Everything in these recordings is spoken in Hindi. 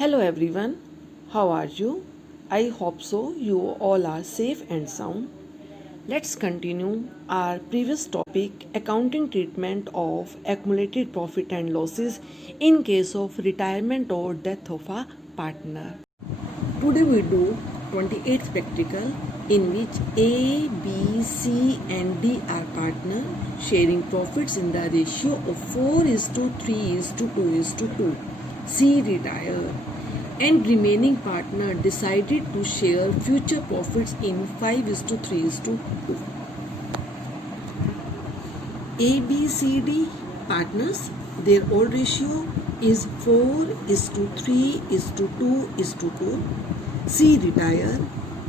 Hello everyone, how are you? I hope so. You all are safe and sound. Let's continue our previous topic, accounting treatment of accumulated profit and losses in case of retirement or death of a partner. Today we do 28th practical in which A, B, C and D are partner sharing profits in the ratio of 4:3:2:2. C retire and remaining partner decided to share future profits in 5:3:2. A, B, C, D partners, their old ratio is 4:3:2:2. C retire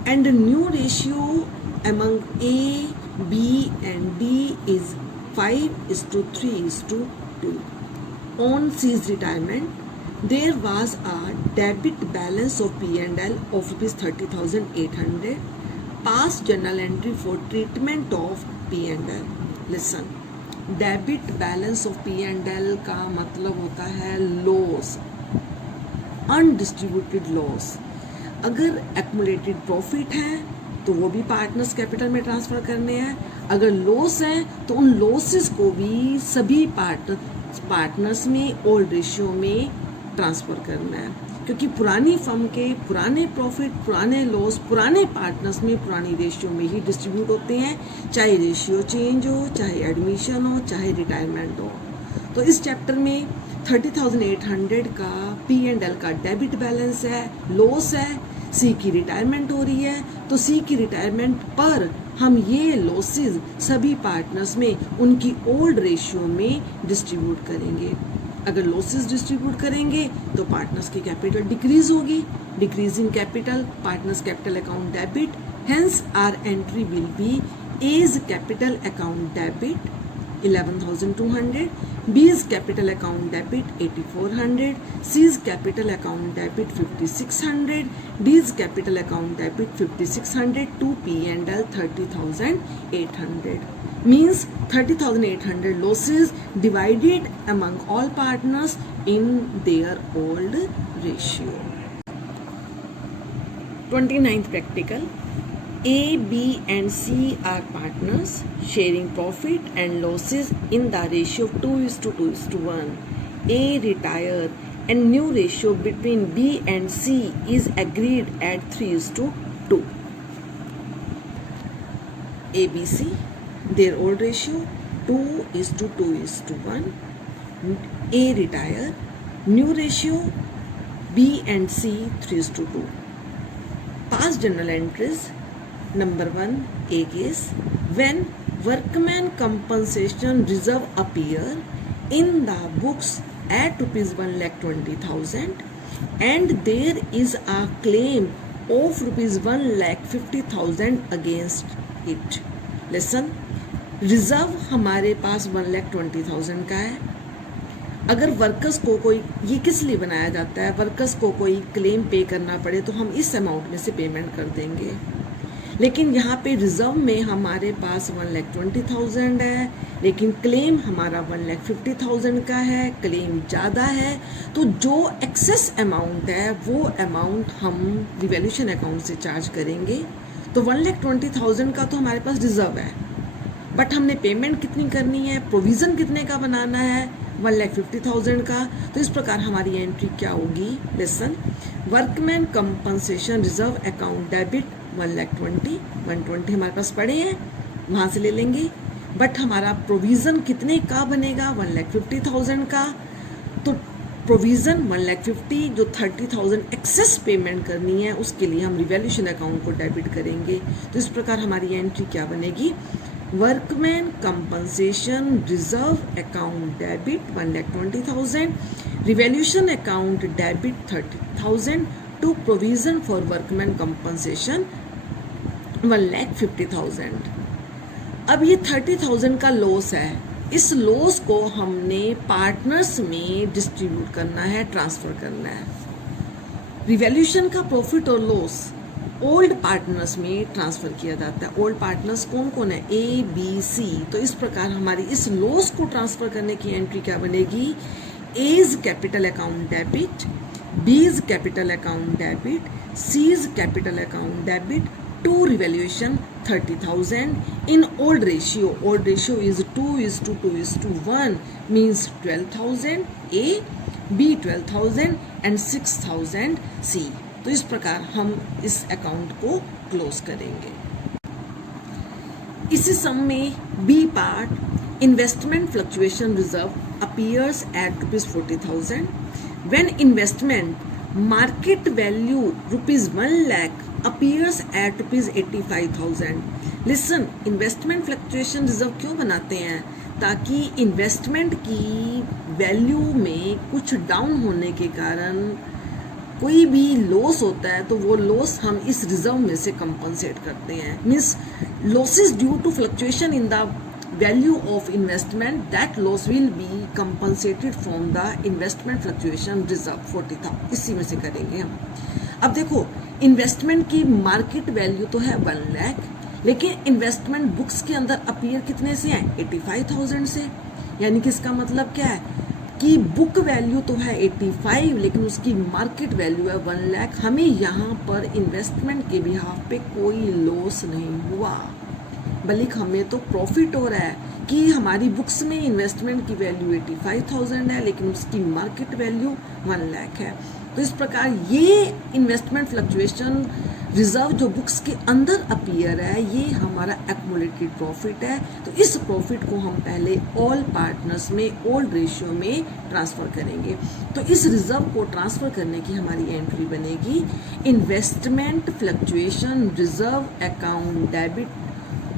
and the new ratio among A, B and D is 5:3:2. On C's retirement, there was a debit balance of P&L of ₹30,800. Past journal entry for treatment of P&L. Listen, debit balance of P&L का मतलब होता है लॉस, अनडिस्ट्रीब्यूटेड लॉस। अगर एक्युमुलेटेड प्रॉफिट है तो वो भी पार्टनर्स कैपिटल में ट्रांसफर करने हैं, अगर लॉस है तो उन लॉसेस को भी सभी पार्टनर्स में ओल्ड रेशियो में ट्रांसफर करना है, क्योंकि पुरानी फर्म के पुराने प्रॉफिट, पुराने लॉस, पुराने पार्टनर्स में पुरानी रेशियो में ही डिस्ट्रीब्यूट होते हैं, चाहे रेशियो चेंज हो, चाहे एडमिशन हो, चाहे रिटायरमेंट हो। तो इस चैप्टर में 30,800 का P&L का डेबिट बैलेंस है, लॉस है, सी की रिटायरमेंट हो रही है, तो सी की रिटायरमेंट पर हम ये लॉसेस सभी पार्टनर्स में उनकी ओल्ड रेशियो में डिस्ट्रीब्यूट करेंगे। अगर लॉसेस डिस्ट्रीब्यूट करेंगे तो पार्टनर्स की कैपिटल डिक्रीज होगी, decrease in capital, partners capital account debit, hence our entry will be as capital account debit 11,200, B's capital account debit 8,400, C's capital account debit 5,600, D's capital account debit 5,600 to P&L 30,800. Means 30,800 losses divided among all partners in their old ratio. 29th practical. A, B and C are partners sharing profit and losses in the ratio of 2:2:1. A retire and new ratio between B and C is agreed at 3:2. A, B, C, their old ratio 2:2:1. A retire, new ratio B and C 3:2. Past journal entries. Number 1, A case, when workman compensation reserve appear in the books at ₹1,20,000 and there is a claim of ₹1,50,000 against it. Listen, reserve हमारे पास 1,20,000 का है। अगर वर्कर्स को कोई, ये किस लिए बनाया जाता है, वर्कर्स को कोई क्लेम पे करना पड़े तो हम इस अमाउंट में से पेमेंट कर देंगे, लेकिन यहाँ पे रिजर्व में हमारे पास 1,20,000 है, लेकिन क्लेम हमारा 1,50,000 का है, क्लेम ज़्यादा है, तो जो एक्सेस अमाउंट है वो अमाउंट हम रिवैल्यूएशन अकाउंट से चार्ज करेंगे। तो 1,20,000 का तो हमारे पास रिजर्व है, बट हमने पेमेंट कितनी करनी है, प्रोविज़न कितने का बनाना है, 1,50,000 का। तो इस प्रकार हमारी एंट्री क्या होगी, lesson, workman compensation reserve account debit 1,20,000 हमारे पास पड़े हैं, वहाँ से ले लेंगे, बट हमारा प्रोविज़न कितने का बनेगा, 1,50,000 का। तो प्रोविज़न 1,50,000, जो 30,000 एक्सेस पेमेंट करनी है उसके लिए हम रिवैल्यूएशन अकाउंट को डेबिट करेंगे। तो इस प्रकार हमारी एंट्री क्या बनेगी, workman compensation reserve account debit 1,20,000, revaluation account debit 30,000 to provision for workman compensation 1,50,000। अब ये 30,000 का लॉस है, इस लॉस को हमने पार्टनर्स में डिस्ट्रीब्यूट करना है, ट्रांसफर करना है। रिवैल्यूएशन का प्रॉफिट और लॉस ओल्ड पार्टनर्स में ट्रांसफर किया जाता है। ओल्ड पार्टनर्स कौन कौन है, ए, बी, सी। तो इस प्रकार हमारी इस लॉस को ट्रांसफर करने की एंट्री क्या बनेगी, as capital account debit B is capital account debit, C is capital account debit to revaluation 30,000 in old ratio. Old ratio is 2:2:1 means 12,000 A, B 12,000 and 6,000 C. तो इस प्रकार हम इस अकाउंट को क्लोज करेंगे। इसी सम में B part investment fluctuation reserve appears at ₹40,000 when investment market value ₹1 lakh appears at ₹85,000। Listen, investment fluctuation reserve क्यों बनाते हैं? ताकि इन्वेस्टमेंट की वैल्यू में कुछ डाउन होने के कारण कोई भी लॉस होता है तो वो लॉस हम इस रिजर्व में से कंपनसेट करते हैं। Means losses due to fluctuation in the value of investment, that loss will be compensated from the investment fluctuation reserve 40,000, इसी में से करेंगे हम। अब देखो, इन्वेस्टमेंट की मार्केट वैल्यू तो है 1 लाख, लेकिन इन्वेस्टमेंट बुक्स के अंदर अपीयर कितने से है? 85,000 से। यानी कि इसका मतलब क्या है कि बुक वैल्यू तो है 85 लेकिन उसकी मार्केट वैल्यू है 1 लाख। हमें यहाँ पर इन्वेस्टमेंट के बिहाफ पे कोई लॉस नहीं हुआ, बल्कि हमें तो प्रॉफिट हो रहा है कि हमारी बुक्स में इन्वेस्टमेंट की वैल्यू 85,000 है लेकिन उसकी मार्केट वैल्यू 1 लाख है। तो इस प्रकार ये इन्वेस्टमेंट फ्लक्चुएशन रिजर्व जो बुक्स के अंदर अपीयर है, ये हमारा एक्मुलेटेड प्रॉफिट है। तो इस प्रॉफिट को हम पहले ऑल पार्टनर्स में ओल्ड रेशियो में ट्रांसफर करेंगे। तो इस रिजर्व को ट्रांसफर करने की हमारी एंट्री बनेगी investment fluctuation reserve account debit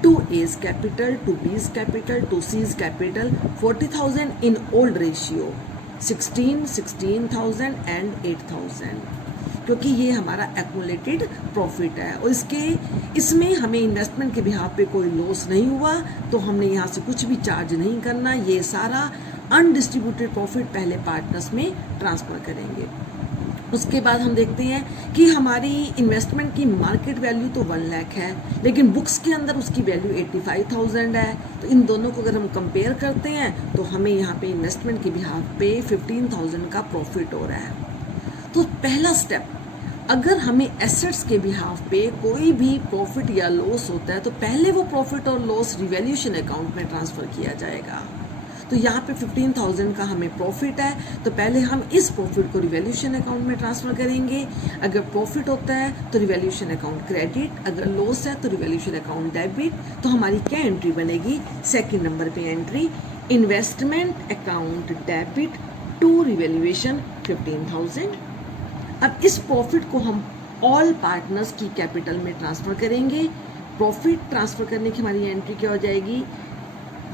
to A's capital, to B's capital, to C's capital 40,000 in old ratio 16,000 and 8,000, क्योंकि ये हमारा एक्मुलेटेड प्रॉफिट है और इसमें हमें इन्वेस्टमेंट के बिहाफ पे कोई लॉस नहीं हुआ तो हमने यहाँ से कुछ भी चार्ज नहीं करना। ये सारा अनडिस्ट्रीब्यूटेड प्रॉफिट पहले पार्टनर्स में ट्रांसफर करेंगे। उसके बाद हम देखते हैं कि हमारी इन्वेस्टमेंट की मार्केट वैल्यू तो 1 लाख है लेकिन बुक्स के अंदर उसकी वैल्यू 85,000 है। तो इन दोनों को अगर हम कंपेयर करते हैं तो हमें यहाँ पे इन्वेस्टमेंट के बिहाफ पे 15,000 का प्रॉफिट हो रहा है। तो पहला स्टेप, अगर हमें एसेट्स के बिहाफ पे कोई भी प्रॉफिट या लॉस होता है तो पहले वो प्रॉफिट और लॉस रिवैल्यूएशन अकाउंट में ट्रांसफर किया जाएगा। तो यहाँ पे 15,000 का हमें प्रॉफिट है तो पहले हम इस प्रॉफिट को रिवैल्यूएशन अकाउंट में ट्रांसफर करेंगे। अगर प्रॉफिट होता है तो रिवैल्यूएशन अकाउंट क्रेडिट, अगर लॉस है तो रिवैल्यूएशन अकाउंट डेबिट। तो हमारी क्या एंट्री बनेगी? सेकंड नंबर पे entry investment account debit to revaluation 15,000। अब इस प्रॉफिट को हम ऑल पार्टनर्स की कैपिटल में ट्रांसफर करेंगे। प्रॉफिट ट्रांसफर करने की हमारी एंट्री क्या हो जाएगी?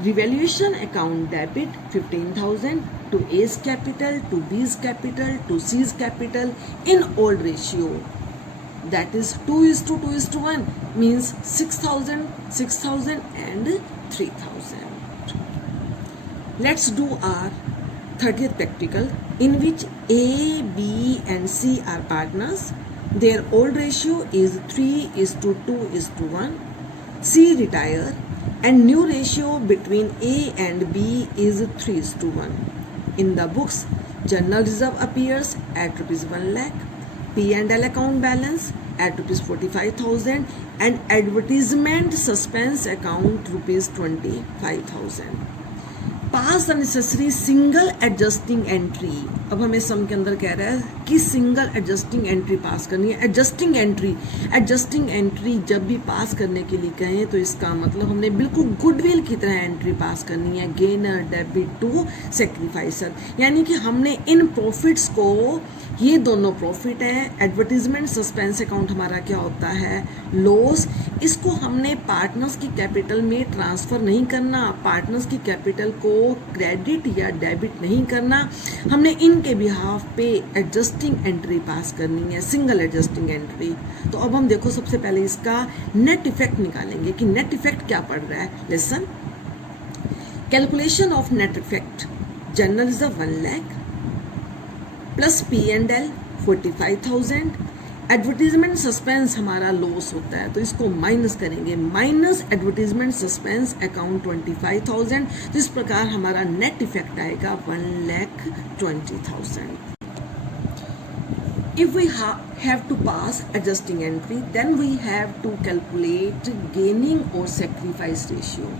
Revaluation account debit 15,000 to A's capital, to B's capital, to C's capital in old ratio, that is 2:2:1 means 6,000, 6,000 and 3,000. Let's do our 30th practical in which A, B and C are partners. Their old ratio is 3:2:1. C retire and new ratio between A and B is 3:1. In the books, general reserve appears at ₹1 lakh, P&L account balance at ₹45,000 and advertisement suspense account ₹25,000. Pass the necessary single adjusting entry. अब हमें सम के अंदर कह रहा है कि सिंगल एडजस्टिंग एंट्री पास करनी है। एडजस्टिंग एंट्री जब भी पास करने के लिए कहें तो इसका मतलब हमने बिल्कुल गुडविल की तरह एंट्री पास करनी है, गेनर डेबिट टू सेक्रीफाइसर। यानी कि हमने इन प्रॉफिट्स को, ये दोनों प्रॉफिट हैं, एडवर्टीजमेंट सस्पेंस अकाउंट हमारा क्या होता है? लॉस। इसको हमने पार्टनर्स की कैपिटल में ट्रांसफर नहीं करना, पार्टनर्स की कैपिटल को क्रेडिट या डेबिट नहीं करना, हमने इनके बिहाफ पे एडजस्टिंग एंट्री पास करनी है, सिंगल एडजस्टिंग एंट्री। तो अब हम देखो सबसे पहले इसका नेट इफेक्ट निकालेंगे कि नेट इफेक्ट क्या पड़ रहा है। Listen, calculation of net effect, general reserve 1 lakh plus P&L 45,000, advertisement suspense हमारा लॉस होता है तो इसको माइनस करेंगे, माइनस एडवर्टीजमेंट सस्पेंस अकाउंट 25,000। तो इस प्रकार हमारा नेट इफेक्ट आएगा 1,20,000। if we have to pass adjusting entry, then we have to calculate gaining or sacrifice ratio.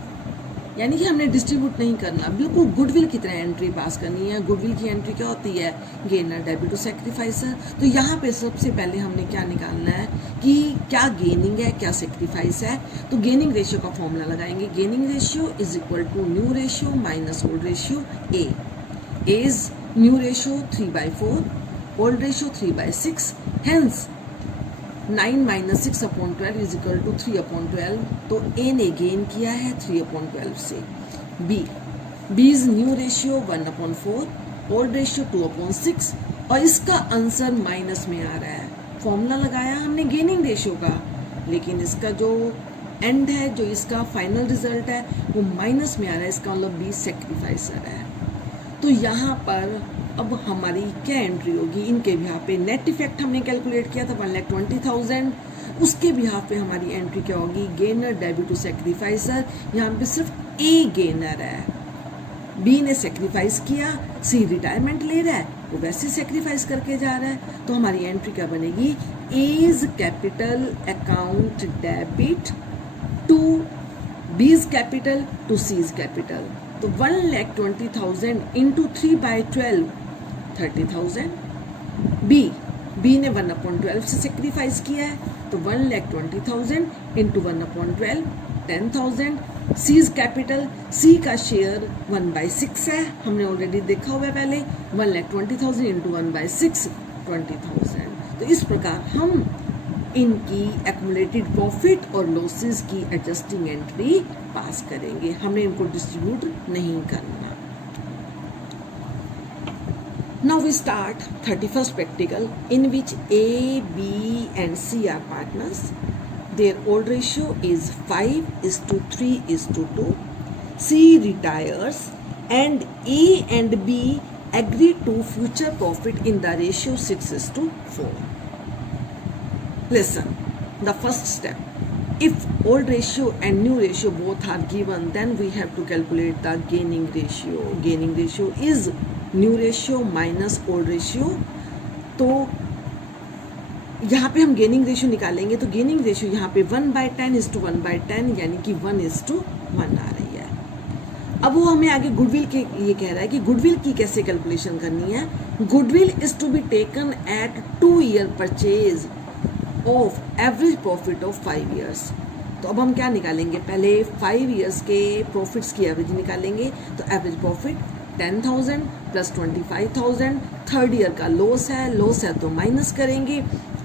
यानी कि हमने डिस्ट्रीब्यूट नहीं करना, बिल्कुल गुडविल की तरह एंट्री पास करनी है. गुडविल की एंट्री क्या होती है? गेनर, डेबिट और सैक्रिफाइसर. तो यहाँ पे सबसे पहले हमने क्या निकालना है कि क्या गेनिंग है, क्या सैक्रिफाइस है. तो गेनिंग रेशियो का फॉर्मूला लगाएंगे. Gaining ratio is equal to new ratio minus old ratio. A is new ratio 3/4, old ratio 3/6, hence 9 minus 6/12 is equal to 3/12. तो A ने गेन किया है 3/12 से. B is new ratio 1/4, old ratio 2/6 और इसका आंसर माइनस में आ रहा है. फॉर्मूला लगाया हमने गेनिंग रेशियो का, लेकिन इसका जो एंड है, जो इसका फाइनल रिजल्ट है वो माइनस में आ रहा है. इसका मतलब B सैक्रिफाइसर है. तो यहाँ पर अब हमारी क्या एंट्री होगी? इनके बिहाफ पे नेट इफेक्ट हमने कैलकुलेट किया था 1,20,000. उसके बिहाफ पे हमारी एंट्री क्या होगी? Gainer, debit to sacrificer. यहाँ पे सिर्फ ए गेनर है, बी ने सैक्रिफाइस किया, सी रिटायरमेंट ले रहा है, वो वैसे सैक्रिफाइस करके जा रहा है. तो हमारी एंट्री क्या बनेगी? As capital account debit to B's capital to C's capital. तो 1,20,000 इंटू 3/12 30,000. बी ने 1/12 से सेक्रीफाइस किया है, तो 1,20,000 इंटू 1/12 10,000. सीज कैपिटल, सी का शेयर 1/6 है, हमने ऑलरेडी देखा हुआ है पहले. 1,20,000 इंटू 1/6 20,000. तो इस प्रकार हम इनकी एक्युमुलेटेड प्रॉफिट और लॉसेस की एडजस्टिंग एंट्री पास करेंगे. हमने इनको डिस्ट्रीब्यूट नहीं करना. Now we start 31st practical in which A, B and C are partners. Their old ratio is 5:3:2. C retires and A and B agree to future profit in the ratio 6:4. Listen, the first step. If old ratio and new ratio both are given, then we have to calculate the gaining ratio. Gaining ratio is new ratio minus old ratio. तो यहाँ पे हम गेनिंग रेशियो निकालेंगे. तो गेनिंग रेशियो यहाँ पे 1/10 is to 1/10 यानी कि 1:1 आ रही है. अब वो हमें आगे गुडविल के लिए कह रहा है कि गुडविल की कैसे कैलकुलेशन करनी है. Goodwill is to be taken at 2-year purchase of average profit of 5 years. तो अब हम क्या निकालेंगे? पहले 5 years के प्रॉफिट्स की एवरेज निकालेंगे. तो average profit 10,000 plus 25,000. Third year का लॉस है तो माइनस करेंगे.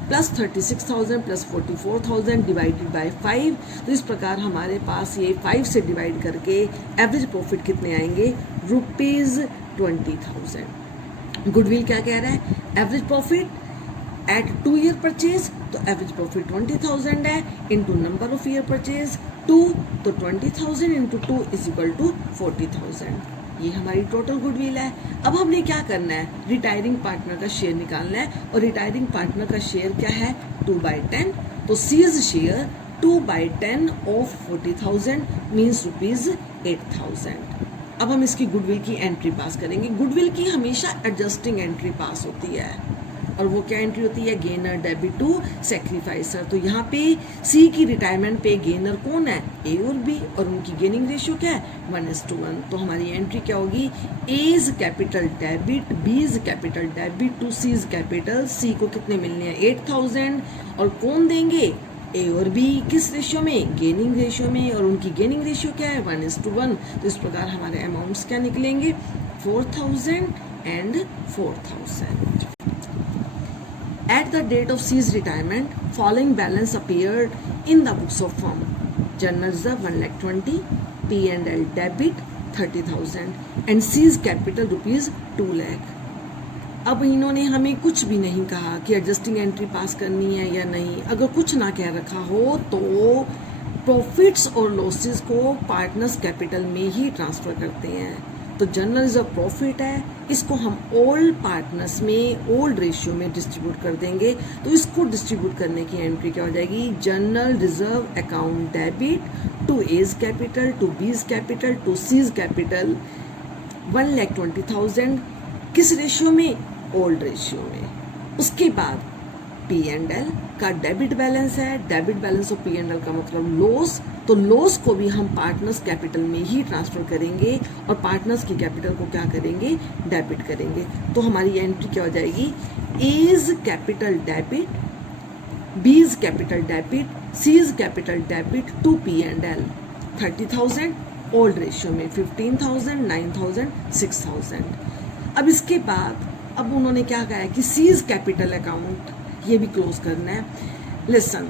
Plus 36,000 plus 44,000 divided by 5. तो इस प्रकार हमारे पास ये 5 से डिवाइड करके एवरेज प्रॉफिट कितने आएंगे? ₹20,000. गुडविल क्या कह रहा है? Average profit at 2-year purchase. तो एवरेज प्रॉफिट 20,000 है into number of year purchase 2. तो 20,000 इंटू 2 इज इक्वल टू 40,000. ये हमारी टोटल गुडविल है. अब हमने क्या करना है? रिटायरिंग पार्टनर का शेयर निकालना है. और रिटायरिंग पार्टनर का शेयर क्या है? 2/10. तो सीज शेयर 2/10 ऑफ 40,000 मीन्स ₹8,000. अब हम इसकी गुडविल की एंट्री पास करेंगे. गुडविल की हमेशा एडजस्टिंग एंट्री पास होती है. और वो क्या एंट्री होती है? Gainer, debit to sacrificer. तो यहाँ पे सी की रिटायरमेंट पे गेनर कौन है? ए और बी. और उनकी गेनिंग रेशियो क्या है? 1:1. तो हमारी एंट्री क्या होगी? A's capital debit, B's capital debit to C's capital. C को कितने मिलने हैं? 8,000. और कौन देंगे? ए और बी. किस रेशियो में? गेनिंग रेशियो में. और उनकी गेनिंग रेशियो क्या है? 1:1. तो इस प्रकार हमारे अमाउंट्स क्या निकलेंगे? 4,000 and 4,000. At the date of C's retirement, following balance appeared in the books of firm. General reserve 1,20,000, P&L debit 30,000 and C's capital ₹2 lakh. अब इन्होंने हमें कुछ भी नहीं कहा कि एडजस्टिंग एंट्री पास करनी है या नहीं. अगर कुछ ना कह रखा हो तो प्रॉफिट्स और लॉसेस को पार्टनर्स कैपिटल में ही ट्रांसफर करते हैं. तो जनरल रिजर्व प्रॉफिट है, इसको हम ओल्ड पार्टनर्स में ओल्ड रेशियो में डिस्ट्रीब्यूट कर देंगे. तो इसको डिस्ट्रीब्यूट करने की एंट्री क्या हो जाएगी? General reserve account debit to A's capital to B's capital to C's capital 1,20,000. किस रेशियो में? ओल्ड रेशियो में. उसके बाद P&L का डेबिट बैलेंस है, डेबिट बैलेंस और P&L का मतलब लॉस, तो लॉस को भी हम पार्टनर्स कैपिटल में ही ट्रांसफर करेंगे और पार्टनर्स की कैपिटल को क्या करेंगे, डेबिट करेंगे। तो हमारी एंट्री क्या हो जाएगी, A's capital debit, B's capital debit, C's capital debit to P&L 30,000, old ratio में 15,000, 9,000, 6,000। अब इसके बाद अब उन्होंने क्या कहा है कि C's कैपिटल अकाउंट ये भी क्लोज करना है। लिसन,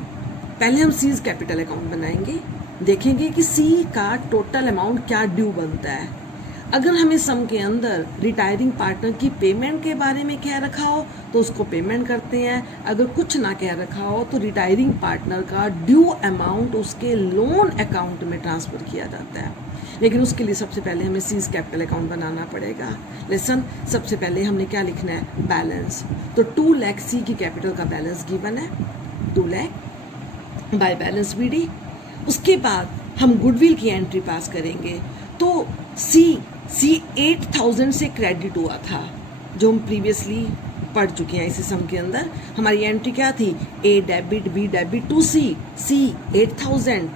पहले हम C's कैपिटल अकाउंट बनाएंगे, देखेंगे कि C का टोटल अमाउंट क्या ड्यू बनता है। अगर हमें सम के अंदर रिटायरिंग पार्टनर की पेमेंट के बारे में कह रखा हो तो उसको पेमेंट करते हैं, अगर कुछ ना कह रखा हो तो रिटायरिंग पार्टनर का ड्यू अमाउंट उसके लोन अकाउंट में ट्रांसफ़र किया जाता है। लेकिन उसके लिए सबसे पहले हमें C's कैपिटल अकाउंट बनाना पड़ेगा। लेसन, सबसे पहले हमने क्या लिखना है, बैलेंस। तो 2 लाख C की कैपिटल का बैलेंस गिवन है, 2 लाख बाय बैलेंस BD। उसके बाद हम गुडविल की एंट्री पास करेंगे। तो C 8,000 से क्रेडिट हुआ था, जो हम प्रीवियसली पढ़ चुके हैं इसी सम के अंदर। हमारी एंट्री क्या थी, A debit B debit to C 8,000,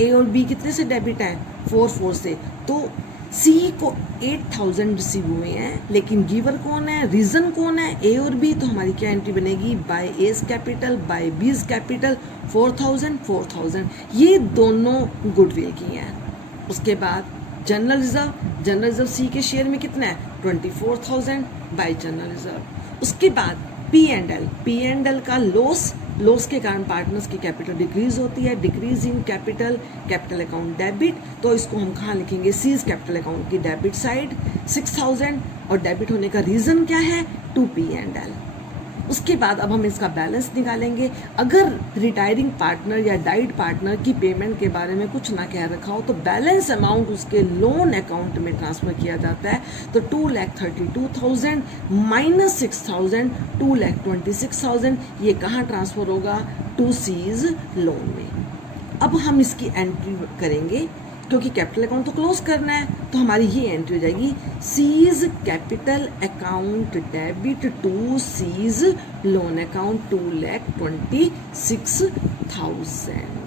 A और B कितने से डेबिट है, 4 से। तो C को 8,000 रिसीव हुए हैं, लेकिन गिवर कौन है, रीजन कौन है, A और B। तो हमारी क्या एंट्री बनेगी, bye A's capital by B's capital 4,000, ये दोनों गुडविल की हैं। उसके बाद जनरल रिजर्व C के शेयर में कितना है, 24,000 बाय जनरल रिजर्व। उसके बाद P&L का लॉस के कारण पार्टनर्स की कैपिटल डिक्रीज होती है, decrease in capital account debit. तो इसको हम कहाँ लिखेंगे, C's कैपिटल अकाउंट की डेबिट साइड 6,000, और डेबिट होने का रीजन क्या है, टू P&L। उसके बाद अब हम इसका बैलेंस निकालेंगे। अगर रिटायरिंग पार्टनर या डाइड पार्टनर की पेमेंट के बारे में कुछ ना कह रखा हो तो बैलेंस अमाउंट उसके लोन अकाउंट में ट्रांसफ़र किया जाता है। तो 2,32,000 माइनस 6,000, 2,26,000, ये कहाँ ट्रांसफ़र होगा, टू C's लोन में। अब हम इसकी एंट्री करेंगे, क्योंकि कैपिटल अकाउंट तो क्लोज करना है। तो हमारी ये एंट्री हो जाएगी, C's capital account debit to C's loan account 2,26,000।